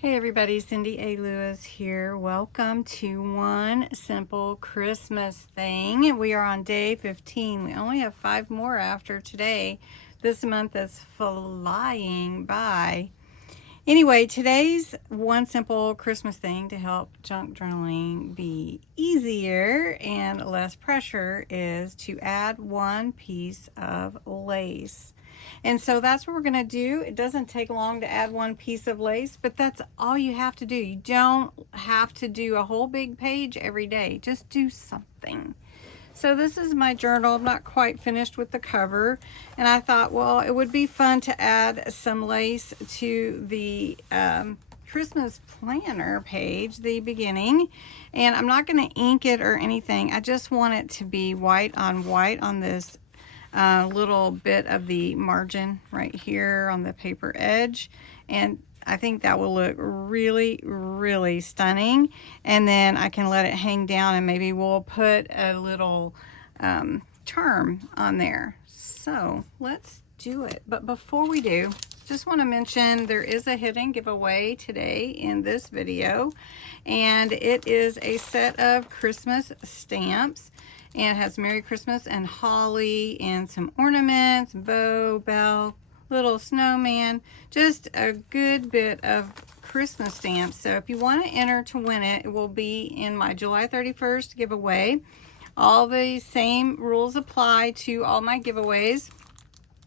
Hey everybody, Cindy A. Lewis here. Welcome to One Simple Christmas Thing. We are on day 15. We only have 5 more after today. This month is flying by. Anyway, today's One Simple Christmas Thing to help junk journaling be easier and less pressure is to add one piece of lace. And so that's what we're going to do. It doesn't take long to add one piece of lace, but that's all you have to do. You don't have to do a whole big page every day. Just do something. So this is my journal. I'm not quite finished with the cover. And I thought, well, it would be fun to add some lace to the Christmas planner page, the beginning. And I'm not going to ink it or anything. I just want it to be white on this little bit of the margin right here on the paper edge, and I think that will look really, really stunning. And then I can let it hang down, and maybe we'll put a little charm on there. So let's do it. But before we do, just want to mention there is a hidden giveaway today in this video, and it is a set of Christmas stamps. And it has Merry Christmas and Holly and some ornaments, bow, bell, little snowman, just a good bit of Christmas stamps. So if you want to enter to win it, it will be in my July 31st giveaway. All the same rules apply to all my giveaways.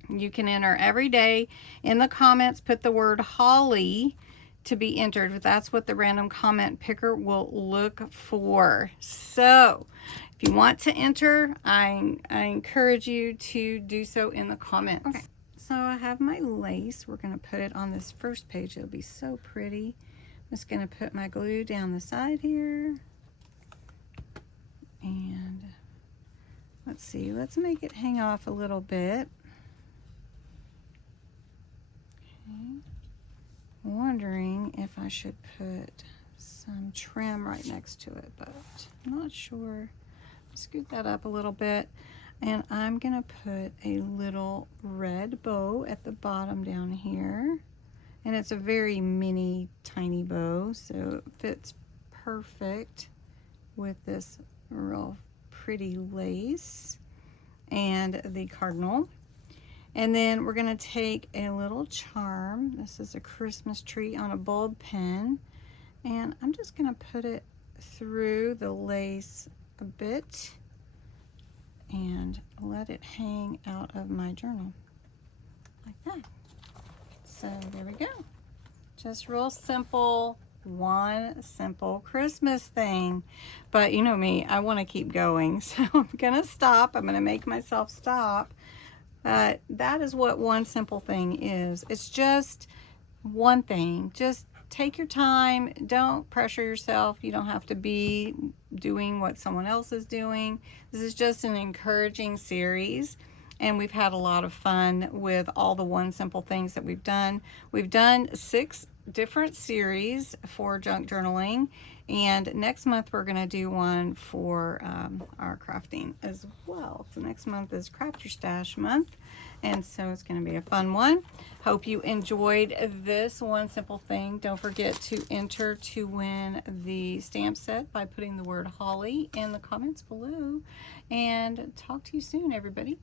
You can enter every day. In the comments, put the word Holly to be entered. That's what the random comment picker will look for. So if you want to enter, I encourage you to do so in the comments. Okay, so I have my lace. We're going to put it on this first page. It'll be so pretty. I'm just going to put my glue down the side here. And let's see, let's make it hang off a little bit. Okay. Wondering if I should put some trim right next to it, but I'm not sure. Scoot that up a little bit, and I'm gonna put a little red bow at the bottom down here, and it's a very mini tiny bow, so it fits perfect with this real pretty lace and the cardinal. And then we're going to take a little charm. This is a Christmas tree on a bulb pen. And I'm just going to put it through the lace a bit and let it hang out of my journal like that. So there we go. Just real simple, one simple Christmas thing. But you know me, I want to keep going. So I'm going to stop. I'm going to make myself stop. That is what one simple thing is. It's just one thing. Just take your time. Don't pressure yourself. You don't have to be doing what someone else is doing. This is just an encouraging series, and we've had a lot of fun with all the one simple things that we've done. We've done 6 different series for junk journaling, and next month we're going to do one for our crafting as well. So next month is Craft Your Stash month, and so it's going to be a fun one. Hope you enjoyed this one simple thing. Don't forget to enter to win the stamp set by putting the word Holly in the comments below, and talk to you soon, everybody.